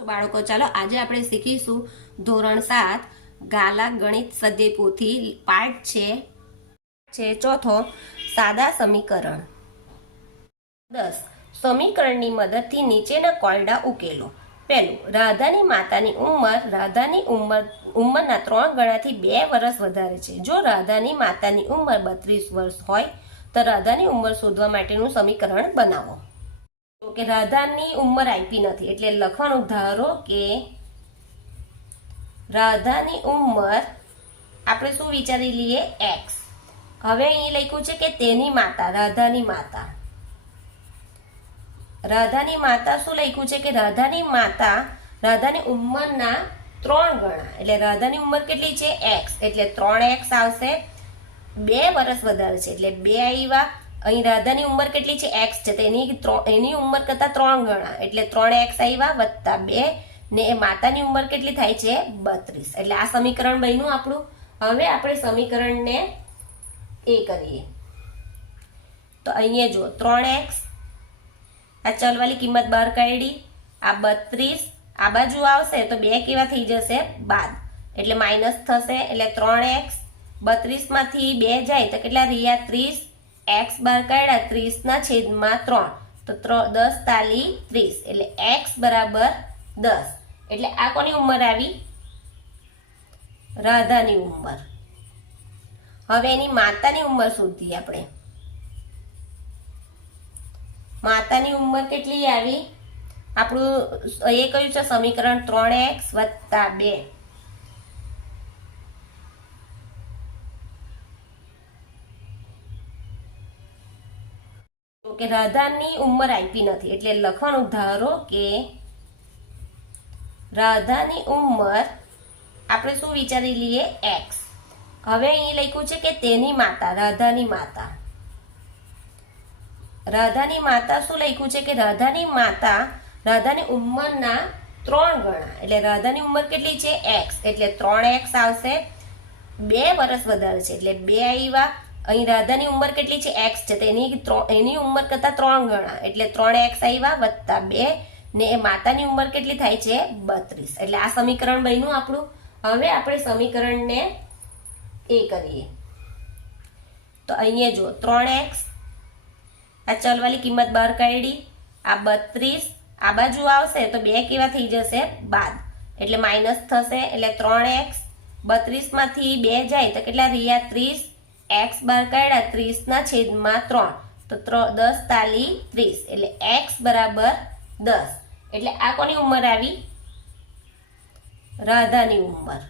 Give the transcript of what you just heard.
તો બાળકો ચાલો આજે આપણે શીખીશું ધોરણ 7 ગાલા ગણિત સ્વાધ્યાય પોથી પાઠ છે ચોથો સાદા સમીકરણ 10 સમીકરણની મદદથી નીચેના કોયડા ઉકેલો। પહેલું, રાધાની માતાની ઉંમરના 3 ગણાથી 2 વર્ષ વધારે છે। જો રાધાની માતાની ઉંમર 32 વર્ષ હોય તો રાધાની ઉંમર શોધવા માટેનું સમીકરણ બનાવો। કે રાધાની ઉંમર આપી નથી એટલે લખવાનું ધારો કે રાધાની ઉંમર આપણે શું વિચારી લઈએ x। હવે અહીં લખ્યું છે કે તેની માતા રાધાની માતા શું લખ્યું છે કે રાધાની માતા રાધાની ઉંમરના 3 ગણા એટલે રાધાની ઉંમર કેટલી છે x એટલે 3x આવશે। 2 વર્ષ વધારે છે એટલે 2 આવ્યા। અહીં રાધાની ઉંમર કેટલી છે x છે તો એની ઉંમર કરતા 3 ગણા એટલે 3x આવ્યા વત્તા 2 ને એ માતાની ઉંમર કેટલી થાય છે 32 એટલે આ સમીકરણ બન્યું આપણું। હવે આપણે સમીકરણને એ કરીએ તો અહીંયા જો 3x આ ચલવાળી કિંમત બહાર કાઢી આ 32 આ બાજુ આવશે તો 2 કેવા થઈ જશે બાદ એટલે માઈનસ થશે એટલે 3x 32 માંથી 2 જાય તો કેટલા રહ્યા 30 x બાર કાઢ્યા 30 ના છેદમાં 3 તો 10 તાલી 30 એટલે x બરાબર 10 એટલે આ કોની ઉંમર આવી રાધાની ઉંમર। હવે એની માતાની ઉંમર શોધીએ આપણે। માતાની ઉંમર કેટલી આવી આપણું એ કયું છે સમીકરણ 3x વત્તા 2 કે રાધાની ઉંમર આપી નથી એટલે લખવાનું ધારો કે રાધાની ઉંમર આપણે શું વિચારી લઈએ x। હવે અહીં લખ્યું છે કે તેની માતા રાધાની માતા શું લખ્યું છે કે રાધાની માતા રાધાની ઉંમરના 3 ગણા એટલે રાધાની ઉંમર કેટલી છે x એટલે 3x આવશે। 2 વર્ષ વધારે છે એટલે 2 આવ્યા। અહીં રાધાની ઉંમર કેટલી છે x છે તો એની ઉંમર કરતા 3 ગણા એટલે 3x આવ્યા વત્તા 2 ને એ માતાની ઉંમર કેટલી થાય છે 32 એટલે આ સમીકરણ બન્યું આપણું। હવે આપણે સમીકરણને એ કરીએ તો અહીંયા જો 3x આ ચલવાળી કિંમત બહાર કાઢી આ 32 આ બાજુ આવશે તો 2 કેવા થઈ જશે બાદ એટલે માઈનસ થશે એટલે 3x 32 માંથી 2 જાય તો કેટલા રહ્યા 30 x બાર કાઢ્યા 30 ના છેદમાં 3 તો 10 તાલી 30 એટલે x બરાબર 10 એટલે આ કોની ઉંમર આવી રાધાની ઉંમર।